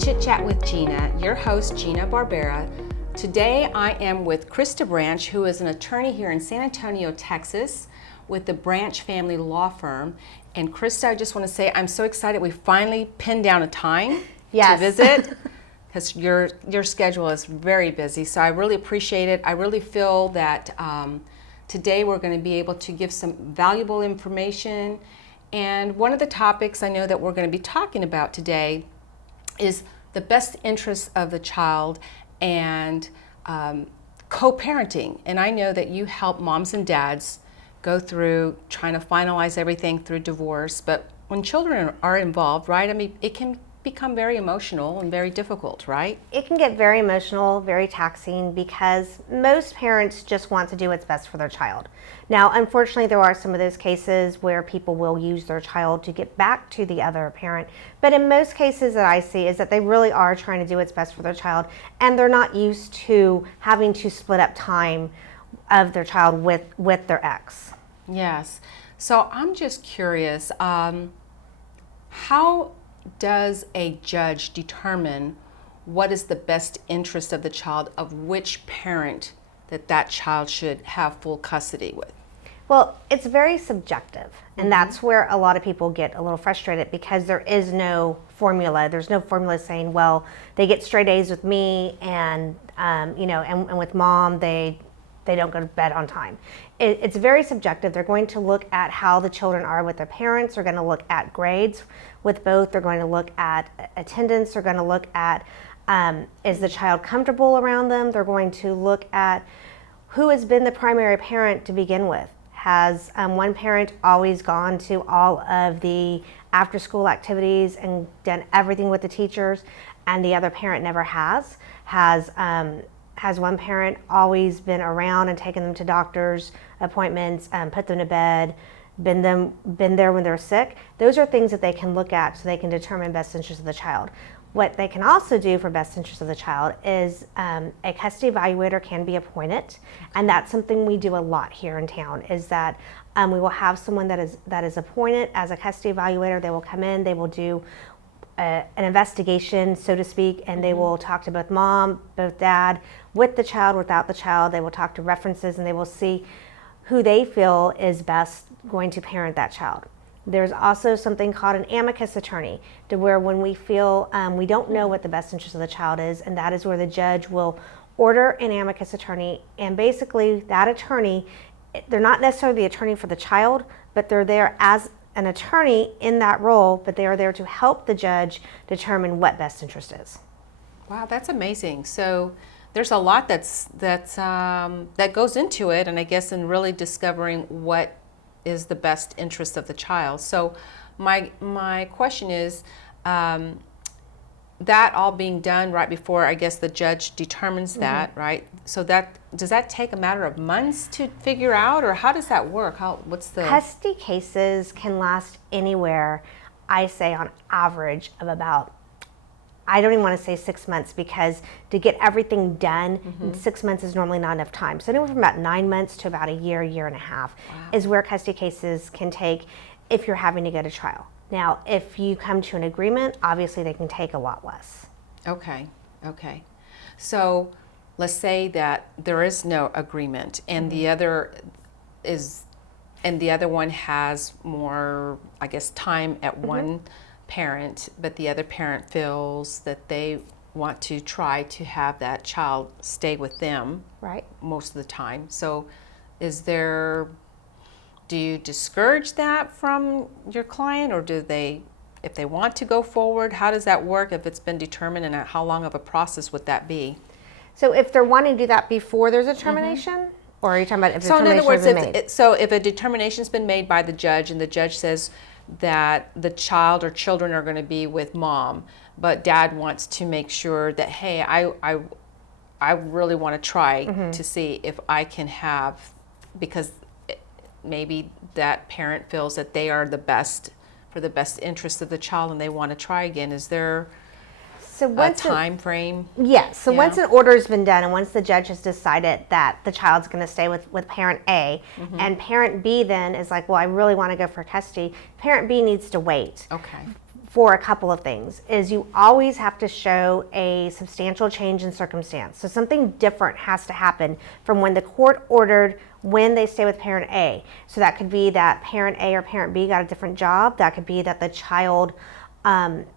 Chit Chat with Gina, your host Gina Barbera. Today I am with Crista Branch, who is an attorney here in San Antonio, Texas, with the Branch Family Law Firm. And Crista, I just want to say I'm so excited we finally pinned down a time to visit, because your schedule is very busy. So I really appreciate it. I really feel that today we're going to be able to give some valuable information. And one of the topics I know that we're going to be talking about today is the best interests of the child and co-parenting. And I know that you help moms and dads go through trying to finalize everything through divorce, but when children are involved, right, I mean, it can become very emotional and very difficult, right? It can get very emotional, very taxing, because most parents just want to do what's best for their child. Now, unfortunately, there are some of those cases where people will use their child to get back to the other parent. But in most cases that I see is that they really are trying to do what's best for their child, and they're not used to having to split up time of their child with their ex. Yes. So I'm just curious, how does a judge determine what is the best interest of the child, of which parent that child should have full custody with? Well, it's very subjective, and that's where a lot of people get a little frustrated, because there is no formula. There's no formula saying, well, they get straight A's with me, and and with mom they don't go to bed on time. It's very subjective. They're going to look at how the children are with their parents. They're going to look at grades with both. They're going to look at attendance. They're going to look at is the child comfortable around them. They're going to look at who has been the primary parent to begin with. Has one parent always gone to all of the after-school activities and done everything with the teachers, and the other parent never has? Has one parent always been around and taken them to doctor's appointments, put them to bed, been there when they're sick? Those are things that they can look at so they can determine best interest of the child. What they can also do for best interest of the child is a custody evaluator can be appointed, and that's something we do a lot here in town, is that we will have someone that is appointed as a custody evaluator. They will come in, they will do an investigation, so to speak, and they will talk to both mom, both dad, with the child, without the child. They will talk to references, and they will see who they feel is best going to parent that child. There's also something called an Amicus Attorney, to where when we feel we don't know what the best interest of the child is, and that is where the judge will order an Amicus Attorney. And basically that attorney, they're not necessarily the attorney for the child, but they're there as an attorney in that role, but they are there to help the judge determine what best interest is. Wow, that's amazing. So there's a lot that goes into it, and I guess in really discovering what is the best interest of the child. So my question is, that all being done right before, I guess, the judge determines that, right? So does that take a matter of months to figure out, or how does that work? What's the custody cases can last anywhere, I say on average, of about, I don't even want to say 6 months, because to get everything done, 6 months is normally not enough time. So anywhere from about 9 months to about a year and a half is where custody cases can take if you're having to go to trial. Now, if you come to an agreement, obviously they can take a lot less. Okay. So let's say that there is no agreement, and the other one has more, I guess, time at one parent, but the other parent feels that they want to try to have that child stay with them, right, most of the time. So do you discourage that from your client, or if they want to go forward, how does that work if it's been determined, and how long of a process would that be? So if they're wanting to do that before there's a termination, or are you talking about if the So determination in other has words, been made? so if a determination's been made by the judge, and the judge says that the child or children are going to be with mom, but dad wants to make sure that, hey, I really want to try to see if I can have, because maybe that parent feels that they are the best for the best interest of the child, and they want to try again. Is there a time frame? Yes. So once an order has been done, and once the judge has decided that the child's going to stay with parent A, and parent B then is like, well, I really want to go for custody, parent B needs to wait. Okay. for a couple of things. Is you always have to show a substantial change in circumstance. So something different has to happen from when the court ordered when they stay with parent A. So that could be that parent A or parent B got a different job. That could be that the child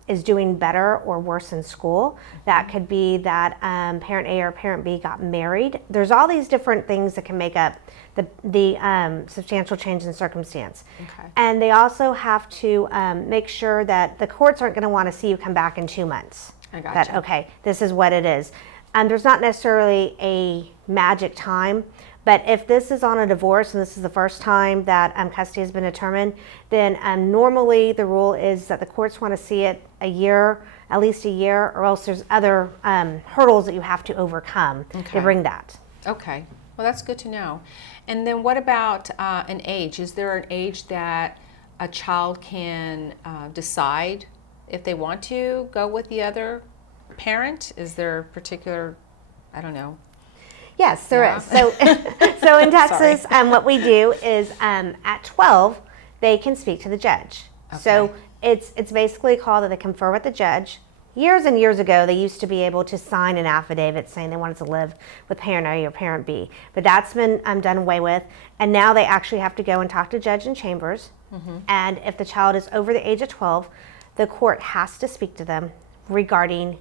is doing better or worse in school. That could be that parent A or parent B got married. There's all these different things that can make up the substantial change in circumstance. Okay. And they also have to make sure that the courts aren't going to want to see you come back in 2 months. I gotcha. That, okay, this is what it is. There's not necessarily a magic time, but if this is on a divorce and this is the first time that custody has been determined, then normally the rule is that the courts want to see it a year, at least a year, or else there's other hurdles that you have to overcome to bring that. Okay. Well, that's good to know. And then what about an age? Is there an age that a child can decide if they want to go with the other parent? Is there a particular, I don't know. Yes, there is. So in Texas, what we do is at 12, they can speak to the judge. Okay. So it's basically called that they confer with the judge. Years and years ago, they used to be able to sign an affidavit saying they wanted to live with parent A or parent B. But that's been done away with. And now they actually have to go and talk to judge in chambers. Mm-hmm. And if the child is over the age of 12, the court has to speak to them regarding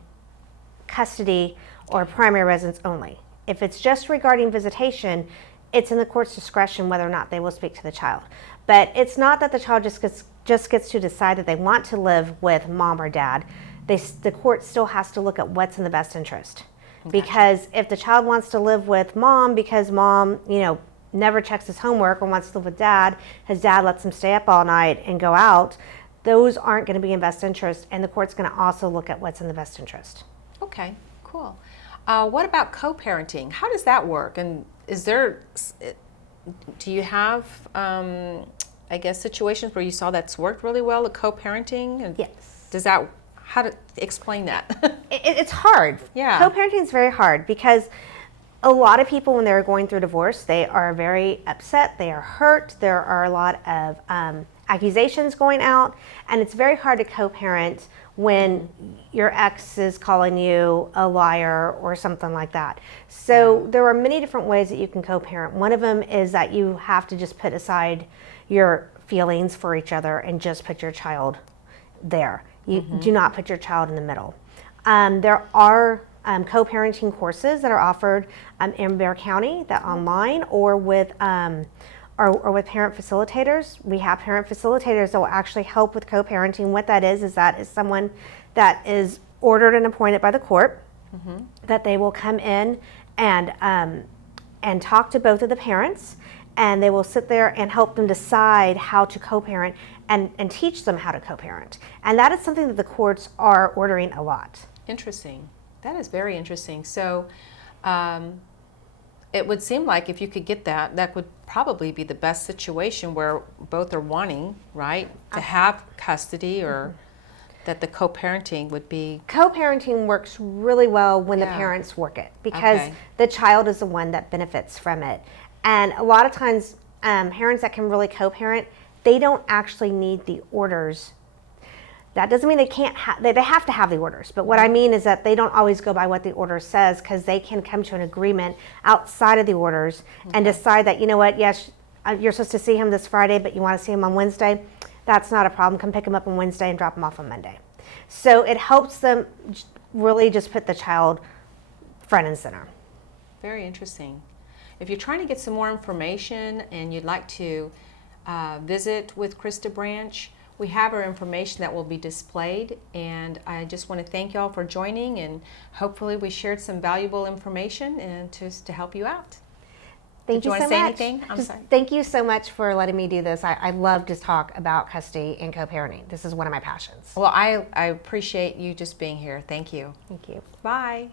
custody or primary residence only. If it's just regarding visitation, it's in the court's discretion whether or not they will speak to the child. But it's not that the child just gets to decide that they want to live with mom or dad. The court still has to look at what's in the best interest. Okay. Because if the child wants to live with mom because mom, never checks his homework or wants to live with dad, his dad lets him stay up all night and go out, those aren't going to be in best interest, and the court's going to also look at what's in the best interest. Okay, cool. What about co-parenting? How does that work? And do you have, I guess, situations where you saw that's worked really well, the co-parenting? And yes. How to explain that? It's hard. Yeah. Co-parenting is very hard because a lot of people, when they're going through divorce, they are very upset, they are hurt, there are a lot of accusations going out, and it's very hard to co-parent when your ex is calling you a liar or something like that. So there are many different ways that you can co-parent. One of them is that you have to just put aside your feelings for each other and just put your child there. You do not put your child in the middle. There are co-parenting courses that are offered in Bexar County, that online, or with parent facilitators. We have parent facilitators that will actually help with co-parenting. What that is someone that is ordered and appointed by the court, that they will come in and talk to both of the parents, and they will sit there and help them decide how to co-parent and teach them how to co-parent. And that is something that the courts are ordering a lot. Interesting. That is very interesting. So it would seem like if you could get that would probably be the best situation where both are wanting, right, to have custody, or that the co-parenting would be. Co-parenting works really well when the parents work it, because the child is the one that benefits from it. And a lot of times, parents that can really co-parent, they don't actually need the orders. That doesn't mean they can't they have to have the orders. But what I mean is that they don't always go by what the order says, because they can come to an agreement outside of the orders and decide that, yes, you're supposed to see him this Friday, but you want to see him on Wednesday. That's not a problem. Come pick him up on Wednesday and drop him off on Monday. So it helps them really just put the child front and center. Very interesting. If you're trying to get some more information and you'd like to visit with Crista Branch, we have our information that will be displayed, and I just want to thank y'all for joining, and hopefully we shared some valuable information and to help you out. Thank you so much. Did you want to say anything? I'm sorry. Thank you so much for letting me do this. I love to talk about custody and co-parenting. This is one of my passions. Well, I appreciate you just being here. Thank you. Thank you. Bye.